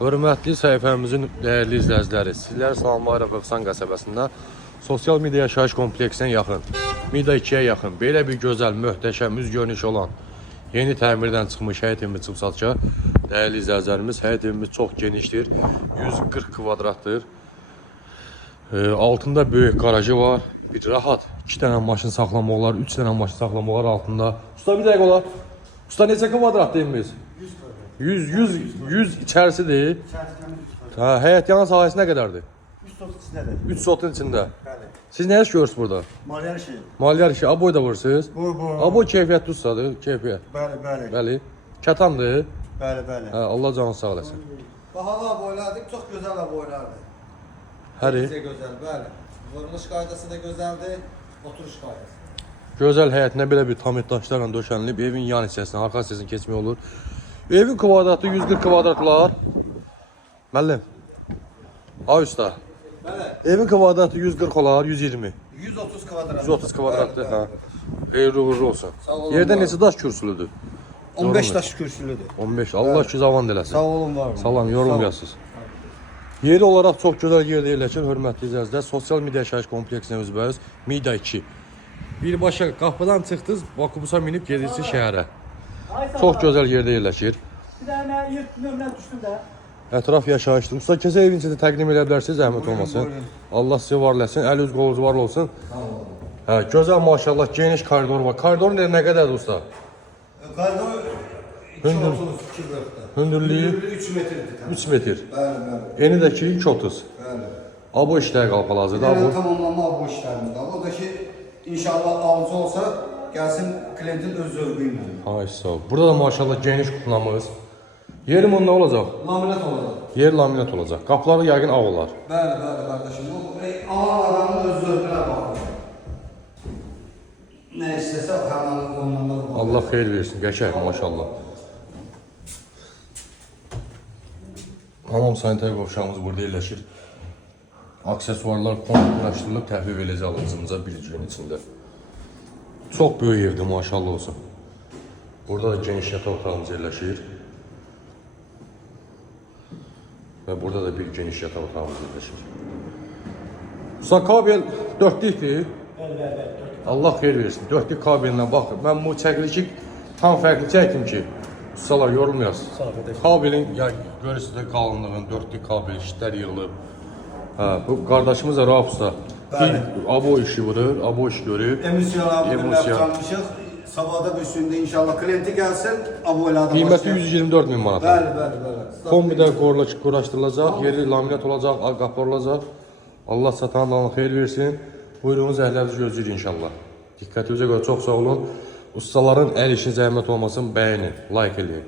Hörmətli səhifəmizin dəyərli izləyiciləri, sizlər salamlayırıq 90 qəsəbəsində sosial media yaşayış kompleksinə yaxın, Mida 2-yə yaxın, belə bir gözəl, möhtəşəm, üz görünüş olan yeni təmirdən çıxmış həyət evimiz çıxıb satışa. Dəyərli izləyicilərimiz, həyət evimiz çox genişdir, 140 kvadratdır. Altında böyük garajı var, bir rahat 2 dənə maşın saxlamaq olar, 3 dənə maşın saxlamaq olar altında. Usta bir dəqiq olar. Usta neçə kvadratdır evimiz? 100 içərisidir. Həyət yana sahəsi nə qədərdir? 3 sotun içində. Siz nə iş görürsünüz burada? Maliyyə işi. Maliyyə işi. Aboy da vurursunuz? Bu. Aboy keyfiyyətli ustadır, keyfiyyət. Bəli. Kətandır? Bəli. Allah canı sağ olasın. Bahalı aboylardır, çox gözəl aboylardır. Həri? Gözəl, bəli. Vuruluş qaydası da gözəldir, oturuş qaydası. Gözəl həyətinə belə bir tamir daşlarla döşənilib, evin yan hissəsinə, arxa hissəsinə keçmək olur. Evin kvadratı 140 kvadratlar. Müəllim. Ay usta. Bəli. Evin kvadratı 140 olar, 120. 130 kvadrat. 130 kvadratdır, hə. Xeyirli uğurlu olsun. Sağ olun. Yerdə neçə daş kürsülüdür? 15 daş kürsülüdür. 15. Allah ki zavan eləsin. Sağ olun, var olun. Salam, yorulmayasınız. Yeri olaraq çox gözəl yerdə yerləşir, hörmətli izləyicilər. Sosial media yaşayış kompleksinə üzbəyiz, Mida 2. Birbaşa qapıdan çıxdınız, vakubusa minib gedirsiniz şəhərə. Çox gözəl yerdə yerləşir. Bir dənə nömrə düşdüm də. Ətraf yaşayışdır. Usta kəsə evin içində təqdim edə bilərsiniz, zəhmət olmasın. Allah sizi var eləsin, əl üz qolunuz var olsun. Hə, gözəl maşallah geniş koridor var. Koridorun nə qədərdir usta? Koridor 2.30-2.40'da. Hündürlüyü 3 metrdir. 3 metr. Bəli. Eni də ki 2.30. Bəli. Abo işləri qalpalazıdır Yəni bu. tamamlanma bu işlərimiz var. O da ki inşallah alıcı olsa gəlsin klientin öz zövqü ilə. Ay sağ ol. Burada da maşallah geniş kutunamız. Yerim onun nə olacaq? Laminat olacaq. Yer laminat olacaq. Qapıları yəqin ağ olar. Bəli qardaşım. O alan adamın öz zövqünə baxır. Nə istəsə həmin ondan da olur. Allah xeyir versin. Qəşəng maşallah. Hamam sanitar qovşağımız burada yerləşir. Aksesuarlar konkurlaşdırılıb təhvil ediləcək alıcımıza bir gün içində. Çox böyük evdir maşallah olsun. Burada da geniş yataq otağımız yerləşir. Və burada da bir geniş yataq otağımız yerləşir. Usta kabel 4'lükdür. Allah xeyir versin. 4'lük kabelinə baxın. Mən bu çəkilişi tam fərqli çəkdim ki, ustalar yorulmayasın. Kabelin, ya görürsünüz də qalınlığın, 4'lük kabel işlər yığılıb. Bu kardeşimiz de Rauf usta. Abo işi vurur, abo iş görür. Emisyon abimlə çalışıq. Sabahda bir üstündə inşallah klienti gəlsin, aboyla da Qiyməti 124 min manat. Bəli. Kombidə quraşdırılacaq, yeri laminat olacaq, qapı olacaq. Allah satan Allah xeyir versin. Buyurunuz, əhlərinizi gözləyir inşallah. Diqqətinizə görə çox sağ olun. Ustaların əl işin zəhmət olmasın, bəyənin, like eləyin.